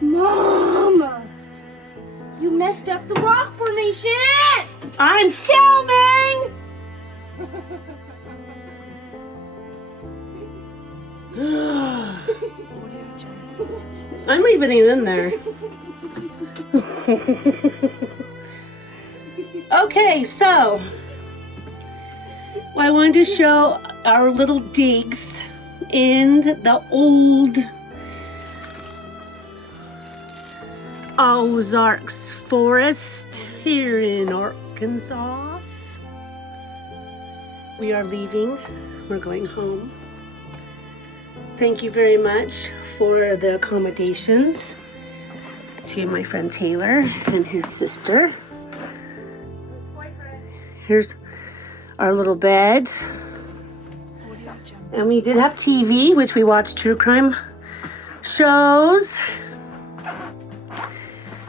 Mom! You messed up the rock formation! I'm filming! I'm leaving it in there. Okay, so I wanted to show our little digs in the old Ozarks forest here in Arkansas. We are leaving. We're going home. Thank you very much for the accommodations to my friend Taylor and his sister. Here's our little bed. And we did have TV, which we watched true crime shows.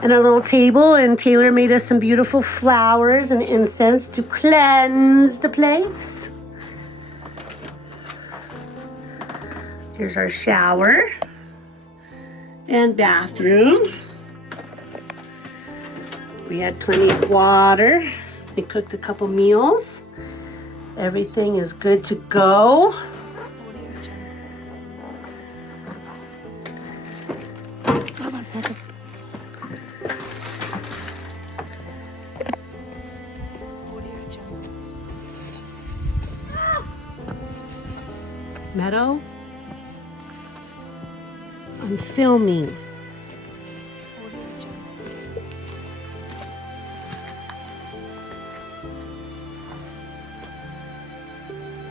And our little table, and Taylor made us some beautiful flowers and incense to cleanse the place. Here's our shower and bathroom. We had plenty of water. We cooked a couple meals. Everything is good to go. Meadow, I'm filming.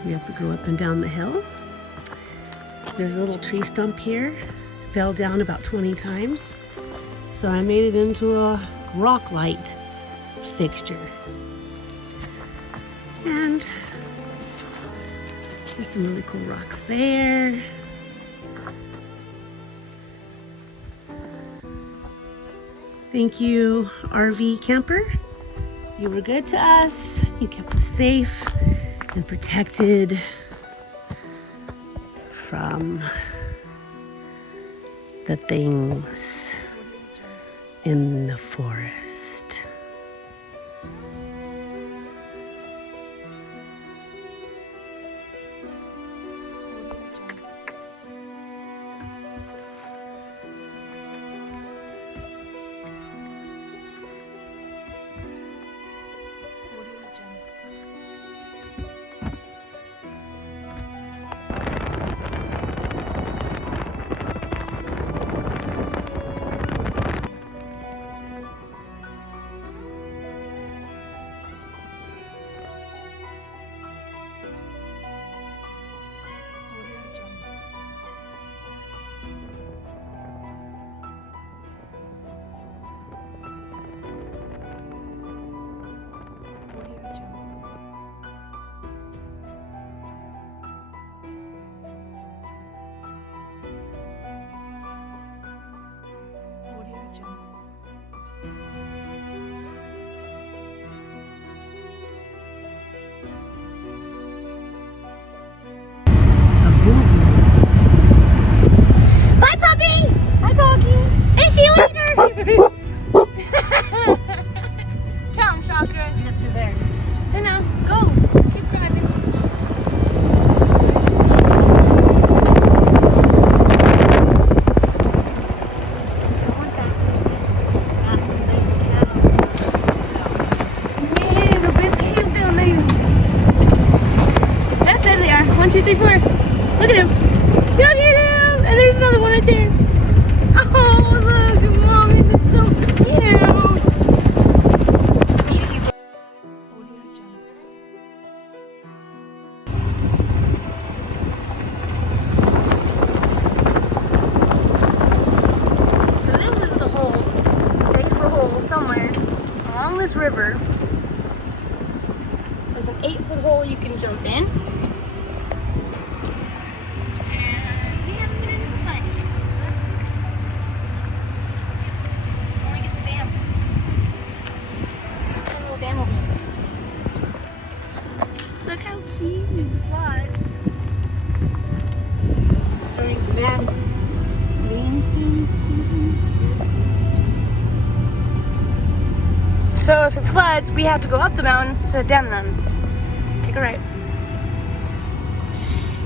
We have to go up and down the hill. There's a little tree stump here. Fell down about 20 times. So I made it into a rock light fixture. And there's some really cool rocks there. Thank you, RV camper. You were good to us. You kept us safe and protected from the things in the forest. Bye, puppy! Bye, doggies! And see you later! Tell him, Shocker. That's through there. Then now, go. Just keep driving. Man, a big cave down there. Yep, there they are. 1, 2, 3, 4. Look at him. Look at him! And there's another one right there. Oh, look, Mommy, that's so cute. So this is the hole, 8-foot hole somewhere along this river. There's an 8-foot hole you can jump in. So if it floods, we have to go up the mountain instead of down the mountain. Take a right.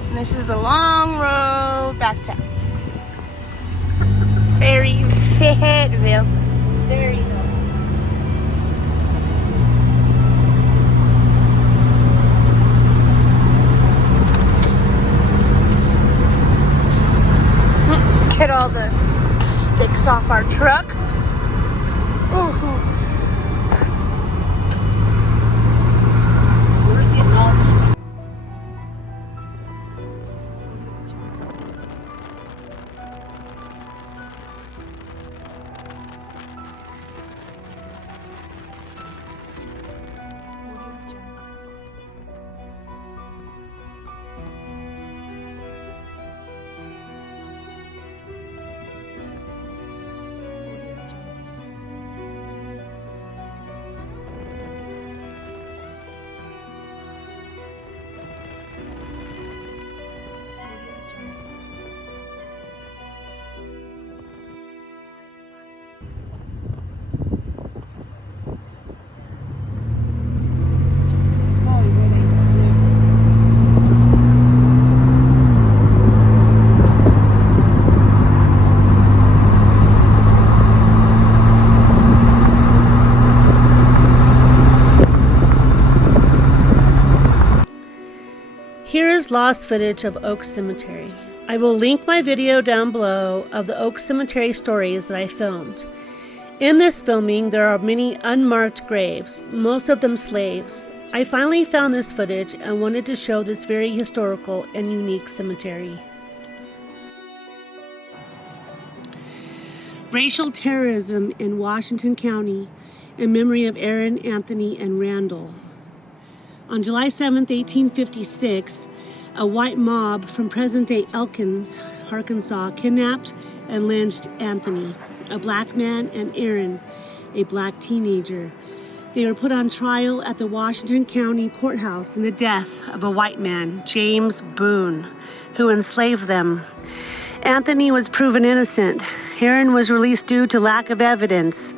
And this is the long road back to town. Very Fayetteville. Very good. Get all the sticks off our truck. Ooh. We're getting all the stuff. Here is lost footage of Oak Cemetery. I will link my video down below of the Oak Cemetery stories that I filmed. In this filming, there are many unmarked graves, most of them slaves. I finally found this footage and wanted to show this very historical and unique cemetery. Racial terrorism in Washington County in memory of Aaron, Anthony, and Randall. On July 7, 1856, a white mob from present-day Elkins, Arkansas, kidnapped and lynched Anthony, a black man, and Aaron, a black teenager. They were put on trial at the Washington County Courthouse in the death of a white man, James Boone, who enslaved them. Anthony was proven innocent. Aaron was released due to lack of evidence.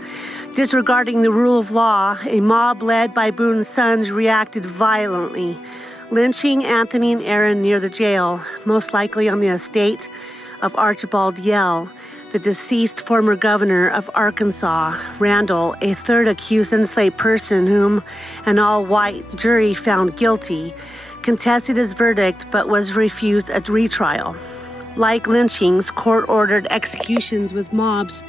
Disregarding the rule of law, a mob led by Boone's sons reacted violently, lynching Anthony and Aaron near the jail, most likely on the estate of Archibald Yell, the deceased former governor of Arkansas. Randall, a third accused enslaved person whom an all-white jury found guilty, contested his verdict but was refused a retrial. Like lynchings, court-ordered executions with mobs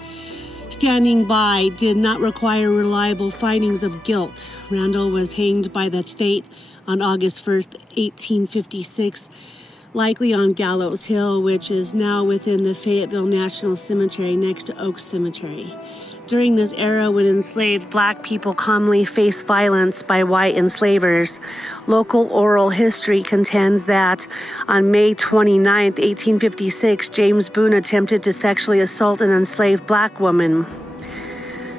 standing by did not require reliable findings of guilt. Randall was hanged by the state on August 1st, 1856, likely on Gallows Hill, which is now within the Fayetteville National Cemetery next to Oak Cemetery. During this era when enslaved black people commonly faced violence by white enslavers, local oral history contends that on May 29, 1856, James Boone attempted to sexually assault an enslaved black woman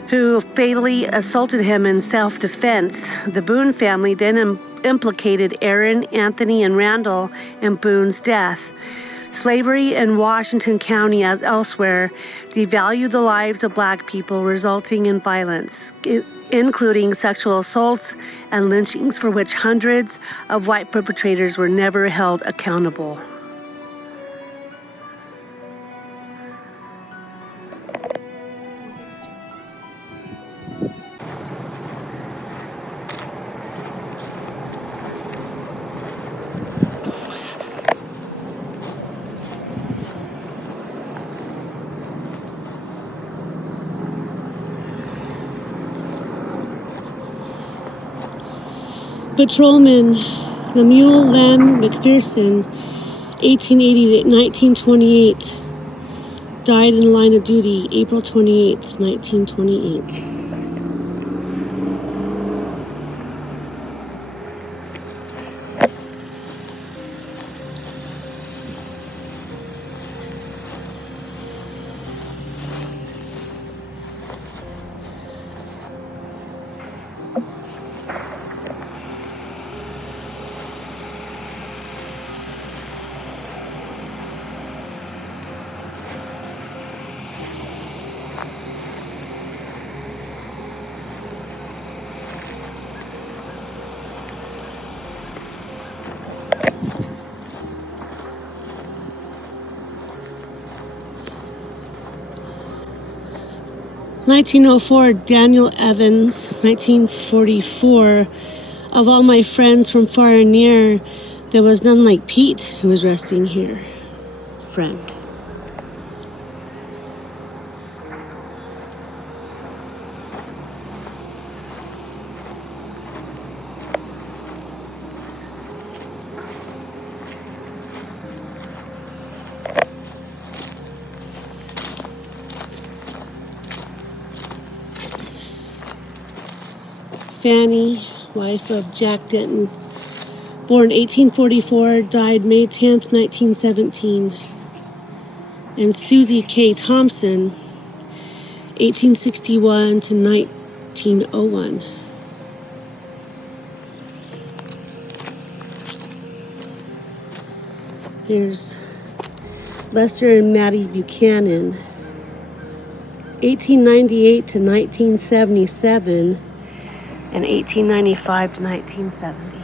who fatally assaulted him in self-defense. The Boone family then implicated Aaron, Anthony, and Randall in Boone's death. Slavery in Washington County, as elsewhere, devalued the lives of black people, resulting in violence, including sexual assaults and lynchings for which hundreds of white perpetrators were never held accountable. Patrolman Lemuel Lem McPherson, 1880 to 1928, died in the line of duty April 28, 1928. 1904, Daniel Evans. 1944, of all my friends from far and near, there was none like Pete who was resting here. Friend. Fanny, wife of Jack Denton, born 1844, died May 10th, 1917. And Susie K. Thompson, 1861 to 1901. Here's Lester and Mattie Buchanan, 1898 to 1977, and 1895 to 1970.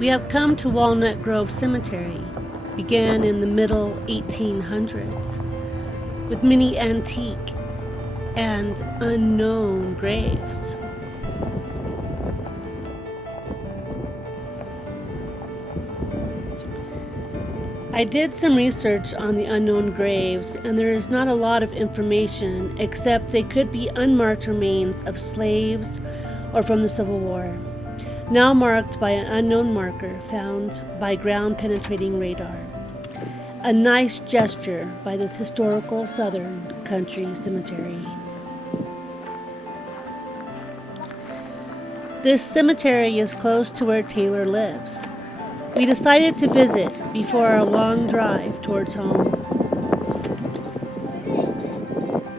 We have come to Walnut Grove Cemetery. Began in the middle 1800s with many antique and unknown graves. I did some research on the unknown graves, and there is not a lot of information except they could be unmarked remains of slaves or from the Civil War, now marked by an unknown marker found by ground-penetrating radar. A nice gesture by this historical Southern country cemetery. This cemetery is close to where Taylor lives. We decided to visit before our long drive towards home.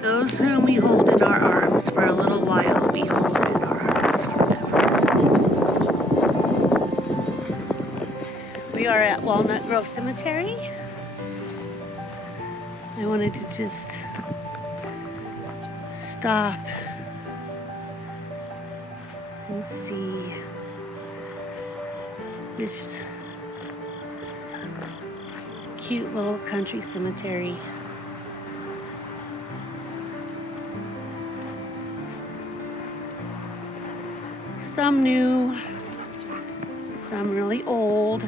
Those whom we hold in our arms for a little while, we hold in our hearts forever. We are at Walnut Grove Cemetery. I wanted to just stop and see this cute little country cemetery. Some new, some really old.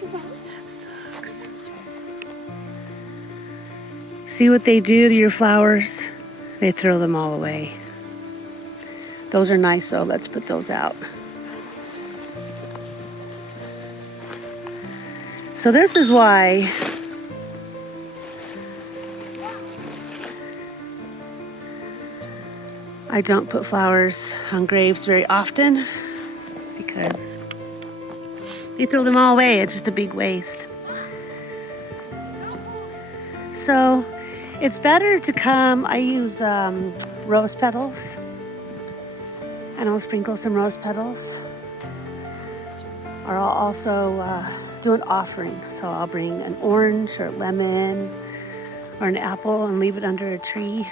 That sucks. See what they do to your flowers? They throw them all away. Those are nice though. Let's put those out. So this is why I don't put flowers on graves very often, because they throw them all away. It's just a big waste. So it's better to come. I use rose petals, and I'll sprinkle some rose petals. Or I'll also do an offering. So I'll bring an orange or lemon or an apple and leave it under a tree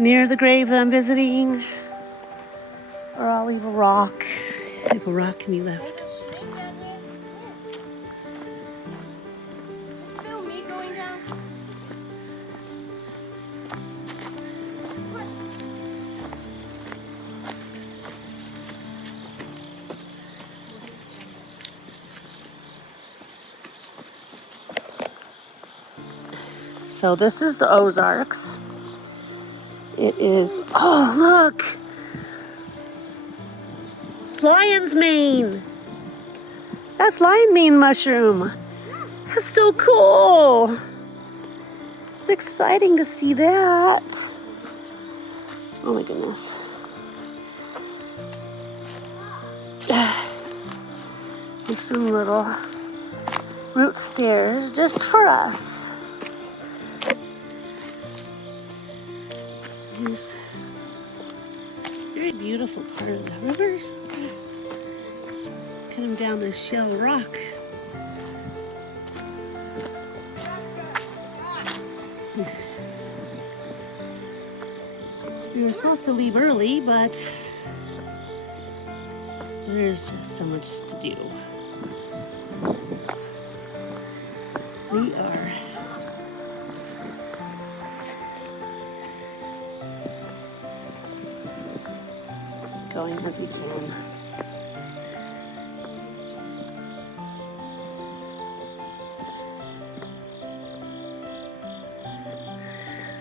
near the grave that I'm visiting. Or I'll leave a rock if a rock can be left. So this is the Ozarks. It is, oh look! It's lion's mane! That's lion mane mushroom! That's so cool! It's exciting to see that. Oh my goodness. There's some little root stairs just for us. Here's a very beautiful part of the rivers. Cut them down this shell rock. We were supposed to leave early, but there's just so much to do. So we are going as we can.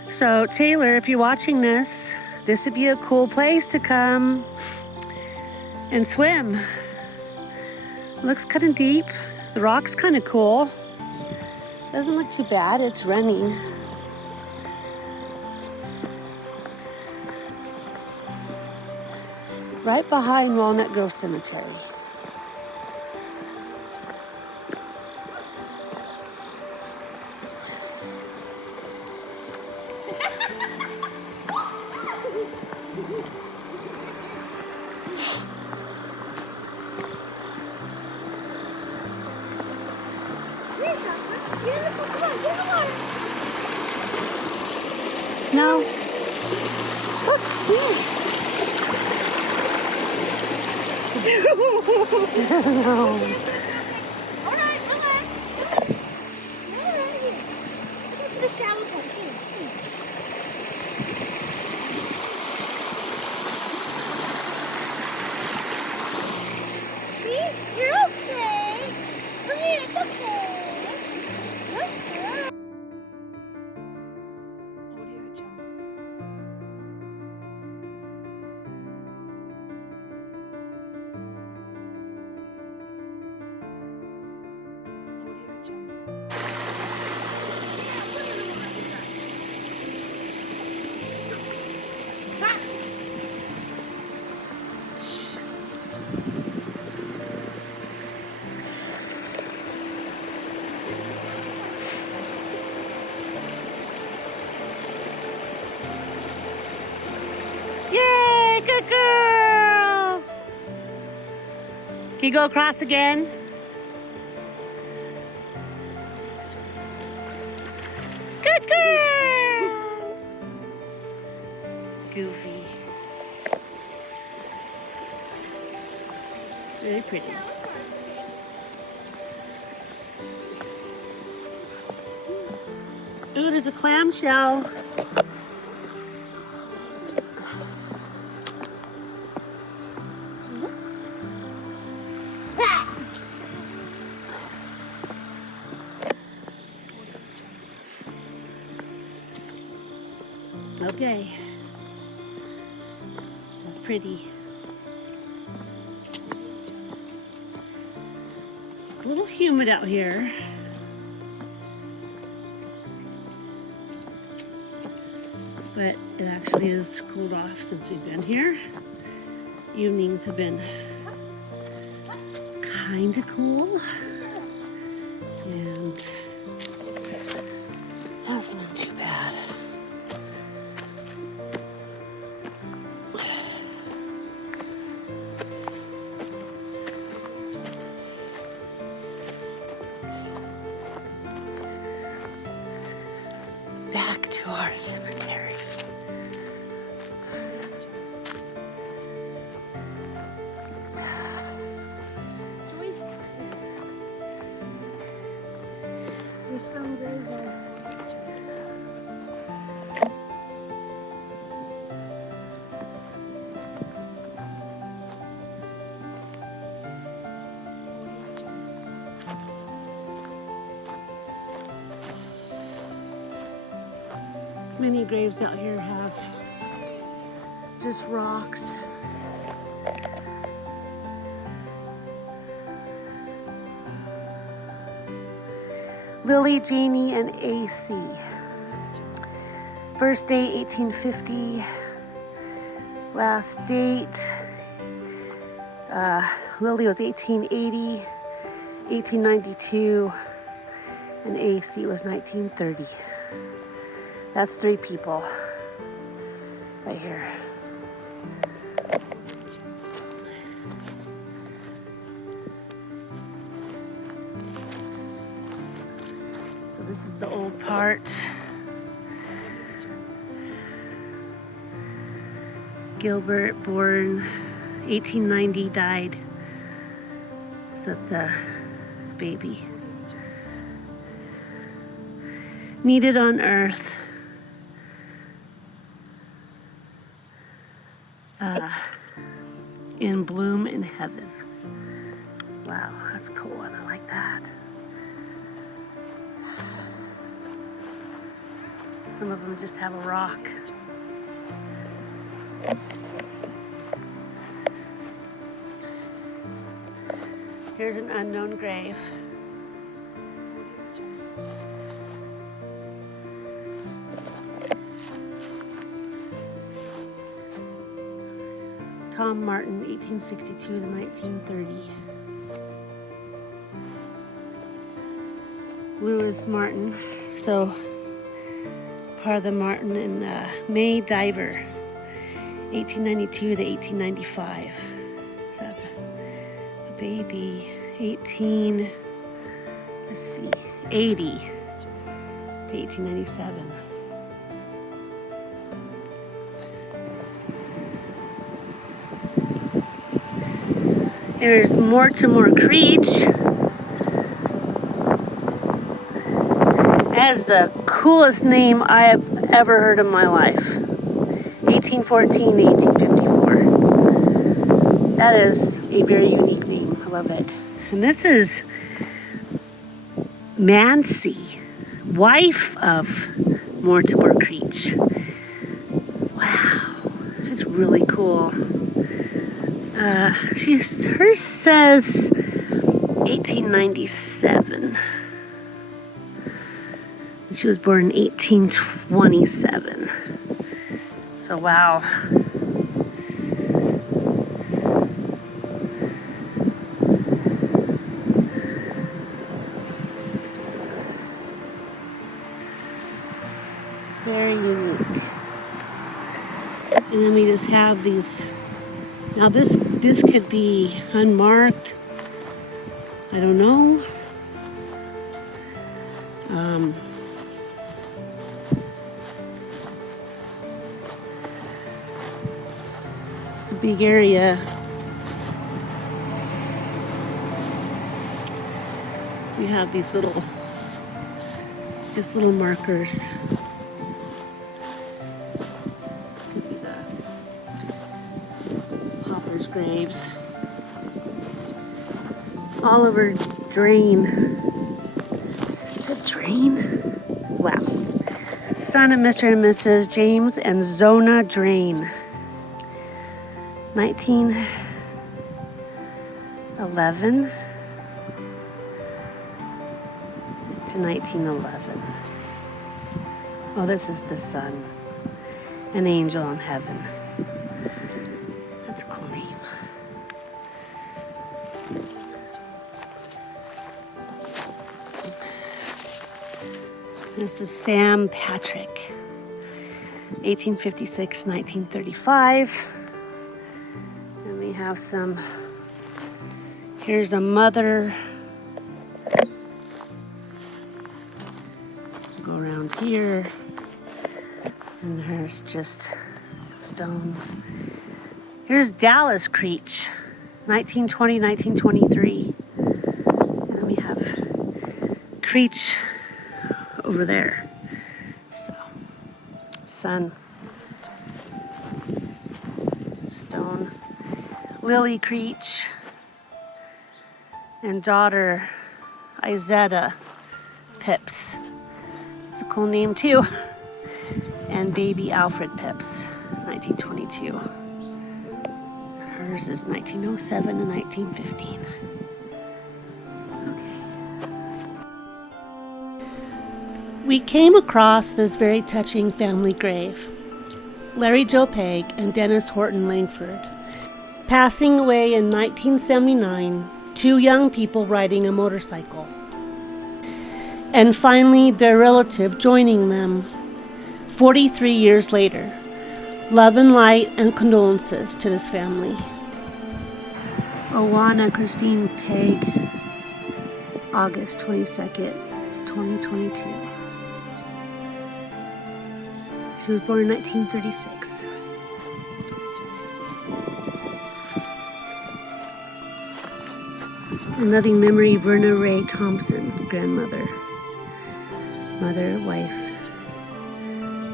So Taylor, if you're watching this would be a cool place to come and swim. It looks kind of deep. The rock's kind of cool. Doesn't look too bad. It's running. Right behind Walnut Grove Cemetery. No. No. Alright, relax. Alright, here. Go to the shallow part. Here. See? You're okay. Come here, it's okay. Good girl. Audio Jungle. Audio Jungle. Yay, good girl. Can you go across again? Good girl. Goofy. Very pretty. Ooh, there's a clamshell. Okay. That's pretty. It's a little humid out here. But it actually is cooled off since we've been here. Evenings have been kind of cool. And hasn't been too bad. Back to our cemetery. Many graves out here have just rocks. Lily, Janie, and AC. First date 1850. Last date Lily was 1880, 1892, and AC was 1930. That's 3 people right here. So this is the old part. Gilbert, born 1890, died. So that's a baby. Needed on earth. In bloom in heaven. Wow, that's cool. I like that. Some of them just have a rock. Here's an unknown grave. Tom Martin, 1862 to 1930. Lewis Martin. So part of the Martin and May Diver, 1892 to 1895. So that's a baby, 80 to 1897. There's Mortimer Creech. That is the coolest name I have ever heard in my life. 1814 to 1854. That is a very unique name. I love it. And this is Mancy, wife of Mortimer Creech. Wow, that's really cool. Hers says 1897. She was born in 1827. So wow. Very unique. And then we just have these. Now this could be unmarked. I don't know. It's a big area. We have these little markers. Could be the Popper's graves. Oliver Drain. The Drain? Wow. Son of Mr. and Mrs. James and Zona Drain. 1911 to 1911. Oh, this is the sun. An angel in heaven. That's a cool name. This is Sam Patrick. 1856, 1935. And we have some. Here's a mother. Go around here. And there's just stones. Here's Dallas Creech, 1920, 1923. And then we have Creech over there. So, sun, stone, Lily Creech, and daughter Izetta Pips. It's a cool name too. And baby Alfred Pips, 1922. Hers is 1907 and 1915. We came across this very touching family grave. Larry Joe Pegg and Dennis Horton Langford. Passing away in 1979, two young people riding a motorcycle. And finally, their relative joining them 43 years later. Love and light and condolences to this family. Owana Christine Pegg, August 22nd, 2022. She was born in 1936. In loving memory, Verna Ray Thompson, grandmother. Mother, wife,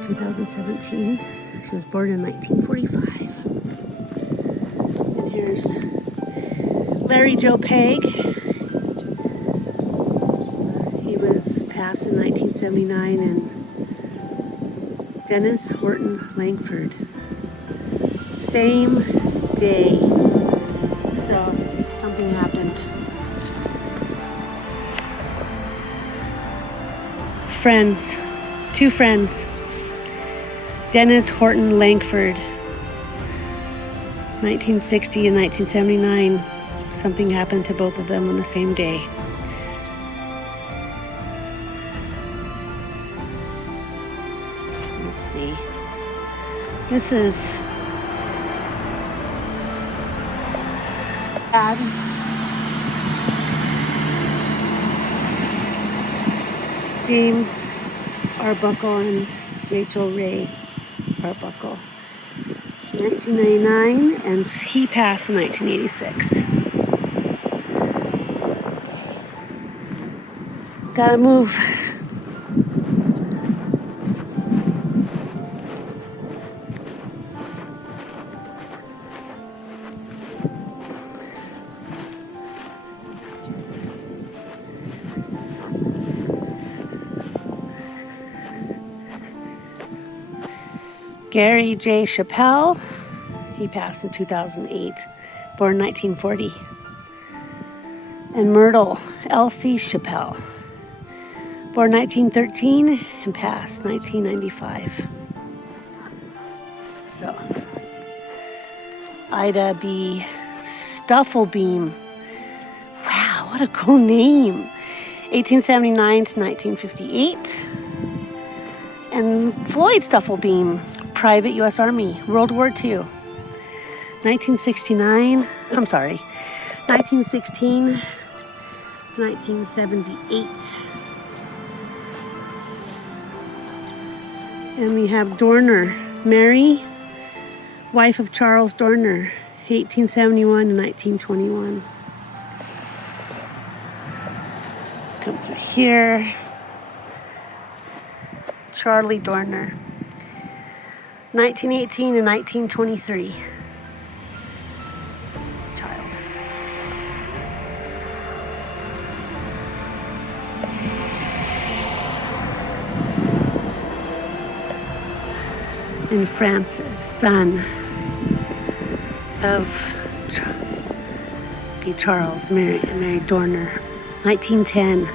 2017. She was born in 1945. And here's Larry Joe Pegg. He was passed in 1979, and Dennis Horton Langford. Same day. So, something happened. Friends. Two friends. Dennis Horton Langford. 1960 and 1979. Something happened to both of them on the same day. Let's see. This is Dad. James Arbuckle and Rachel Ray Arbuckle. 1999, and he passed in 1986. Gotta move. Gary J. Chappelle, he passed in 2008, born 1940. And Myrtle Elsie Chappelle, born 1913 and passed 1995. So, Ida B. Stufflebeam. Wow, what a cool name. 1879 to 1958. And Floyd Stufflebeam, Private U.S. Army, World War II. 1916 to 1978. And we have Dorner, Mary, wife of Charles Dorner, 1871 to 1921. Come through here. Charlie Dorner, 1918 to 1923. Child. And Francis, son of P. Charles, Mary Dorner, 1910.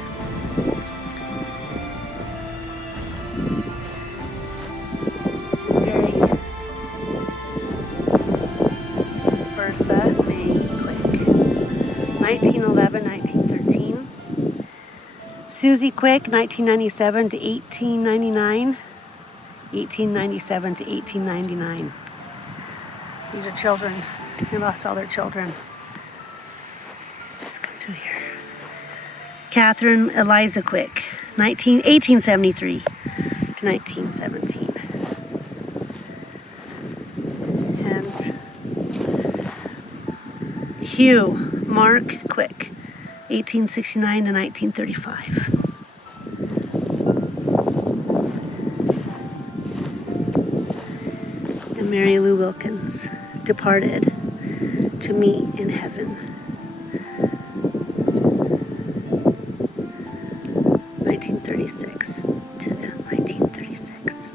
This is Bertha May Quick, 1911, 1913. Susie Quick, 1997 to 1899. 1897 to 1899. These are children. They lost all their children. Let's go to here. Catherine Eliza Quick, 1873 to 1917. And Hugh Mark Quick, 1869 to 1935. Mary Lou Wilkins, departed to meet in heaven. 1936 to 1936.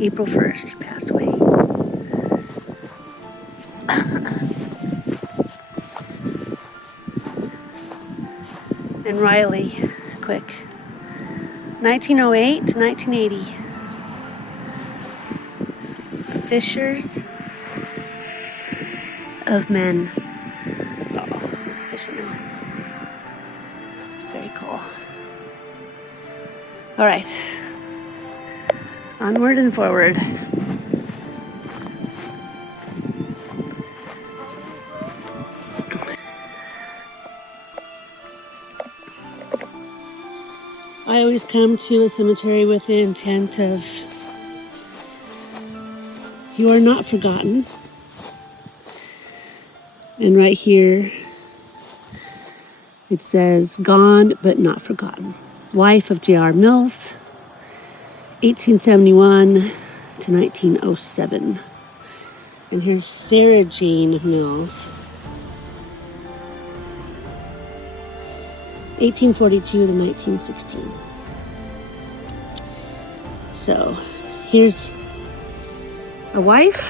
April 1st, he passed away. And Riley Quick, 1908 to 1980. Fishers of men. Oh, he's a fisherman. Very cool. All right. Onward and forward. I always come to a cemetery with the intent of you are not forgotten. And right here, it says, gone but not forgotten. Wife of J.R. Mills, 1871 to 1907. And here's Sarah Jane Mills, 1842 to 1916. So, here's a wife,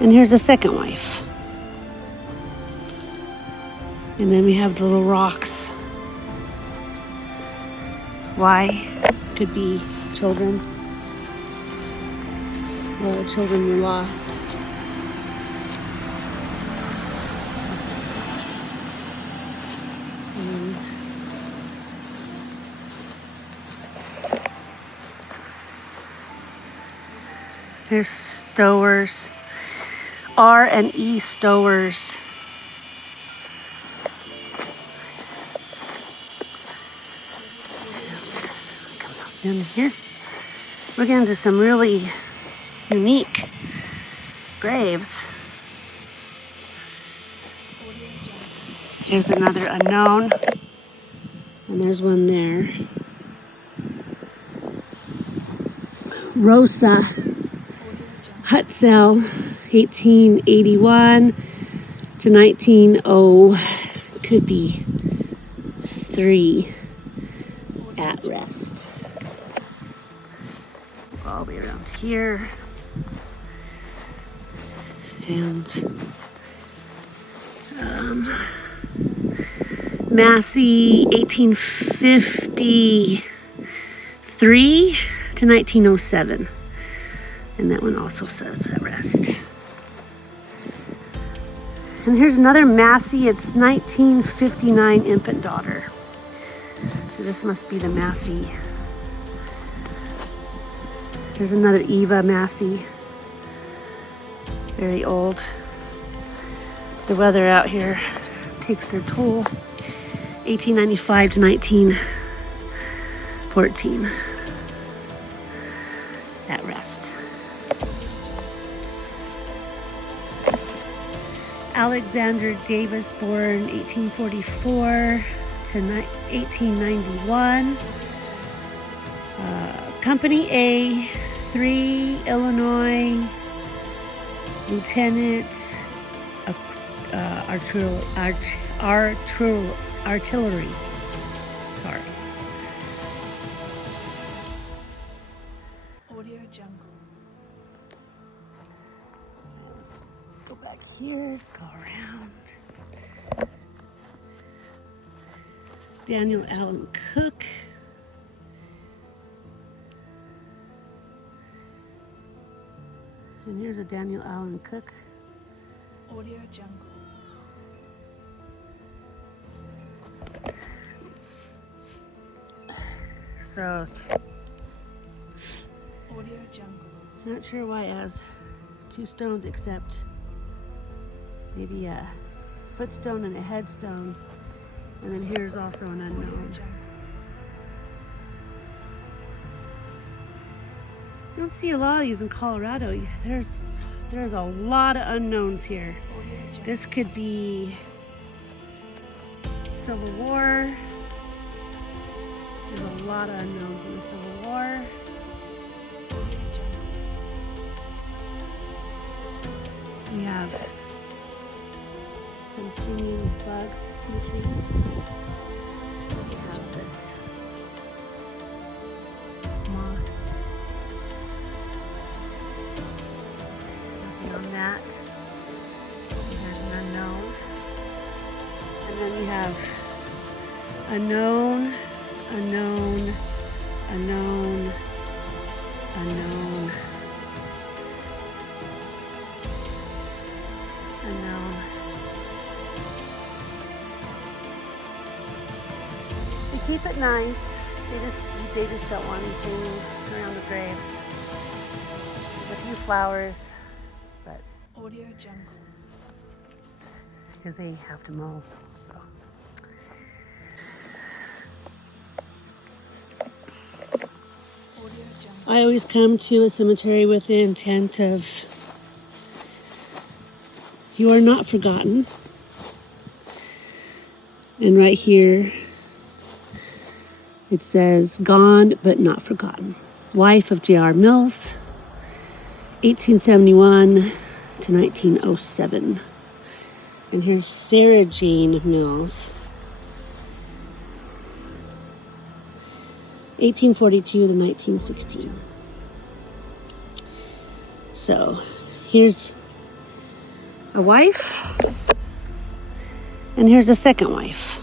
and here's a second wife. And then we have the little rocks. Why? Could be children. A lot of children were lost. And Here's stowers. R and E stowers. Come up in here. We're getting to some really unique graves. Here's another unknown. And there's one there. Rosa Hutzel, 1881 to 1903, could be 3 at rest. All the way around here. And Massey, 1853 to 1907. And that one also says at rest. And here's another Massey. It's 1959 infant daughter. So this must be the Massey. Here's another Eva Massey. Very old. The weather out here takes their toll. 1895 to 1914. At rest. Alexander Davis, born 1844 to 1891. Company A, 3, Illinois, Lieutenant, artillery. Sorry. Audio Jungle. Let's go back here, let's go around. Daniel Allen Cook. And here's a Daniel Allen Cook. Audio Jungle. So, Audio Jungle. not sure why it has 2 stones, except maybe a footstone and a headstone. And then here's also an Audio unknown. Jungle. You don't see a lot of these in Colorado. There's a lot of unknowns here. Audio Jungle. This could be Civil War. There's a lot of unknowns in the Civil War. Audio Jungle. We have some singing bugs in the trees. We have this moss. Nothing on that. There's an unknown. And then we have unknown, unknown, unknown, unknown, unknown. They keep it nice. They just don't want anything around the graves. There's a few flowers, but Audio Jungle. because they have to mow. So. Audio Jungle. I always come to a cemetery with the intent of you are not forgotten. And right here it says gone but not forgotten. Wife of J.R. Mills, 1871 to 1907. And here's Sarah Jane Mills, 1842 to 1916. So here's a wife, and here's a second wife.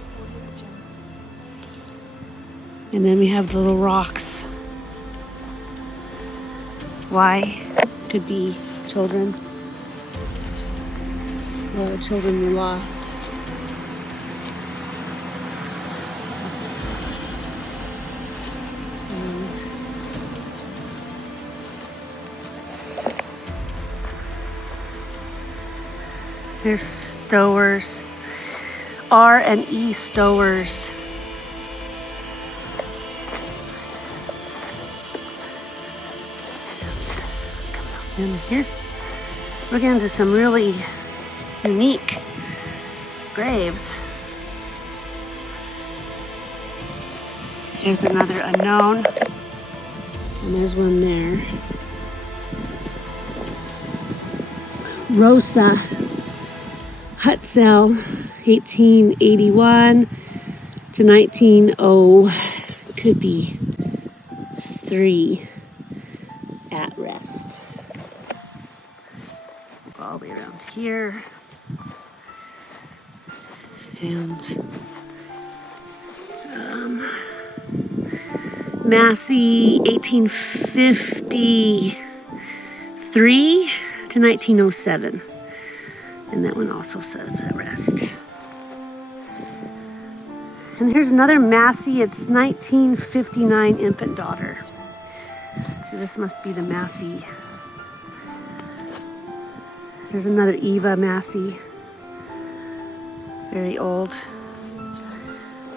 And then we have the little rocks. Why? Could be children. A lot of children were lost. And There's stowers. R and E stowers. Come out in here. We're getting to some really unique graves. Here's another unknown. And there's one there. Rosa Hutzel, 1881 to 1903, could be 3 at rest. All the way around here. And Massey, 1853 to 1907. And that one also says at rest. And here's another Massey. It's 1959 infant daughter. So this must be the Massey. There's another Eva Massey. Very old.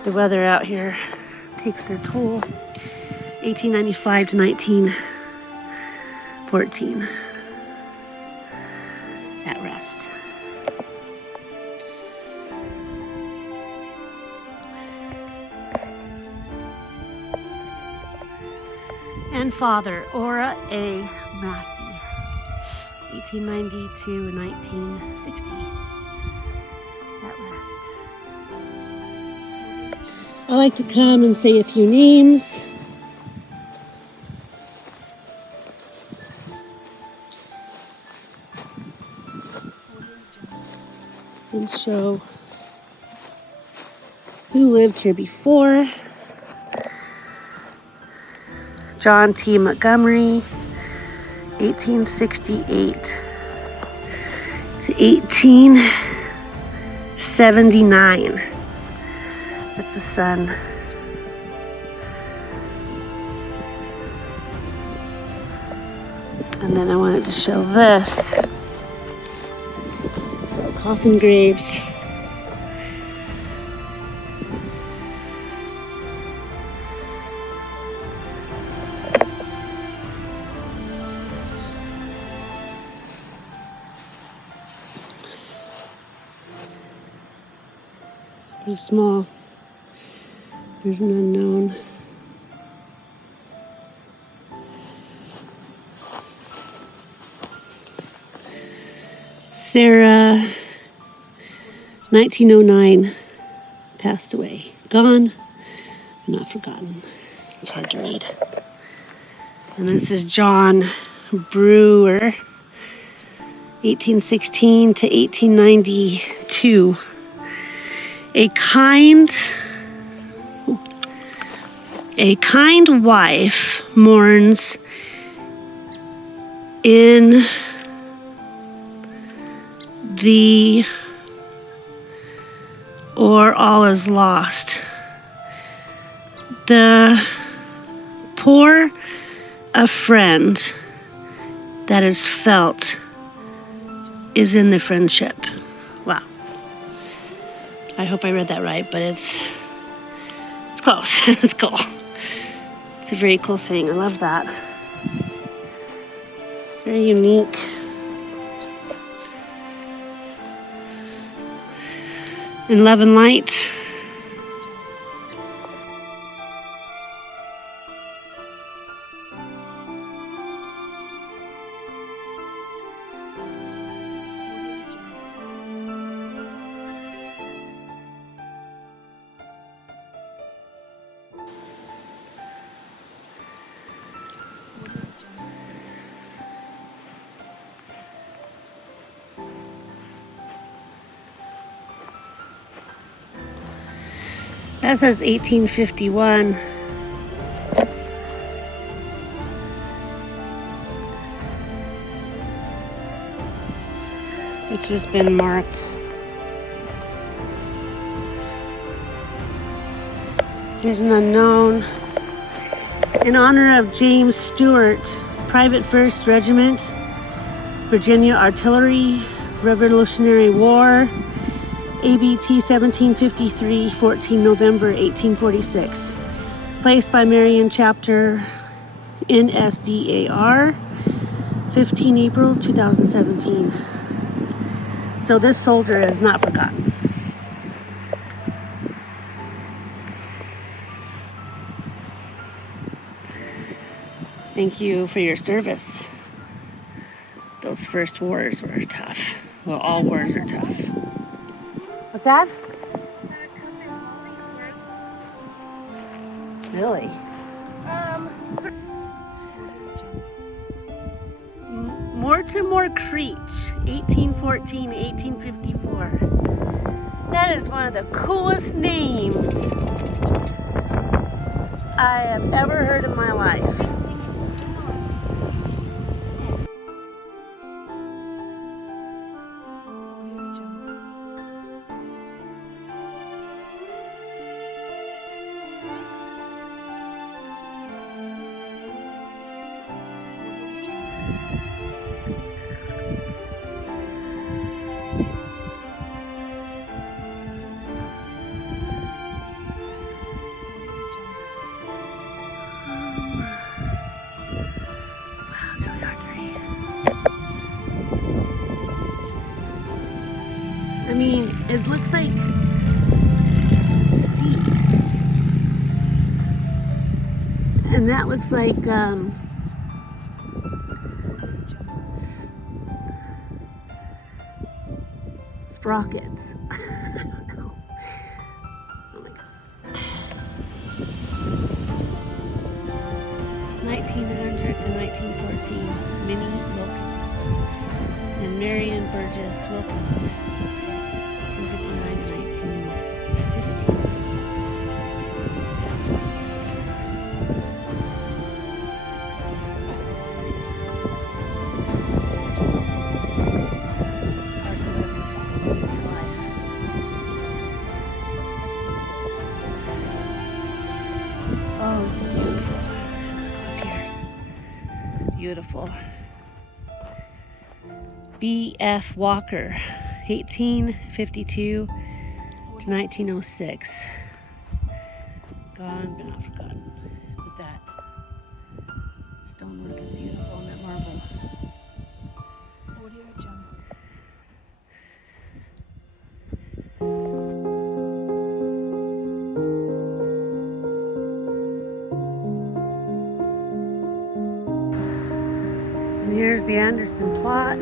The weather out here takes their toll. 1895 to 1914. At rest. And father, Ora A. Massey, 1890 to 1960. At rest. I like to come and say a few names. And show who lived here before. John T. Montgomery, 1868 to 1879. That's the son. And then I wanted to show this. So coffin graves. Pretty small. There's an unknown. Sarah, 1909, passed away. Gone, not forgotten. It's hard to read. And this is John Brewer, 1816 to 1892. A kind wife mourns in the or all is lost. The poor a friend that is felt is in the friendship. Wow. I hope I read that right, but it's close. It's cool. It's a very cool saying. I love that. Very unique. In Love and Light. That says 1851. It's just been marked. Here's an unknown. In honor of James Stewart, Private 1st Regiment, Virginia Artillery, Revolutionary War, ABT 1753, 14 November 1846. Placed by Marion Chapter NSDAR, 15 April 2017. So this soldier is not forgotten. Thank you for your service. Those first wars were tough. Well, all wars are tough. What's that? Really? Mortimer Creech, 1814, 1854. That is one of the coolest names I have ever heard in my life. I mean, it looks like seat. And that looks like sprockets. I don't know. Oh my God. 1900 to 1914, Minnie Wilkins and Marion Burgess Wilkins. 1959 to 1915. That's right. Oh, it's beautiful. Up here. Beautiful. B.F. Walker, 1852 to 1906. Gone but not forgotten. But that stonework is beautiful and that marble. And here's the Anderson plot.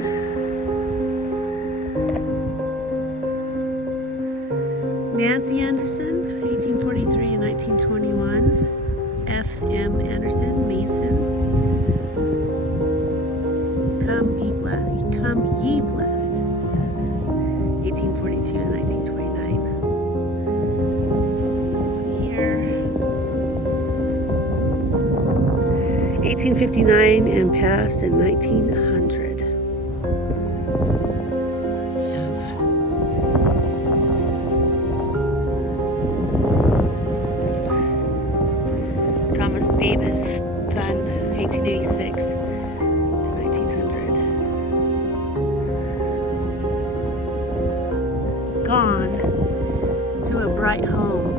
Nancy Anderson, 1843 and 1921. F.M. Anderson, Mason. Come ye blessed, it says. 1842 to 1929. Here. 1859 and passed in 1900. Thomas Davis, son, 1886 to 1900. Gone to a bright home.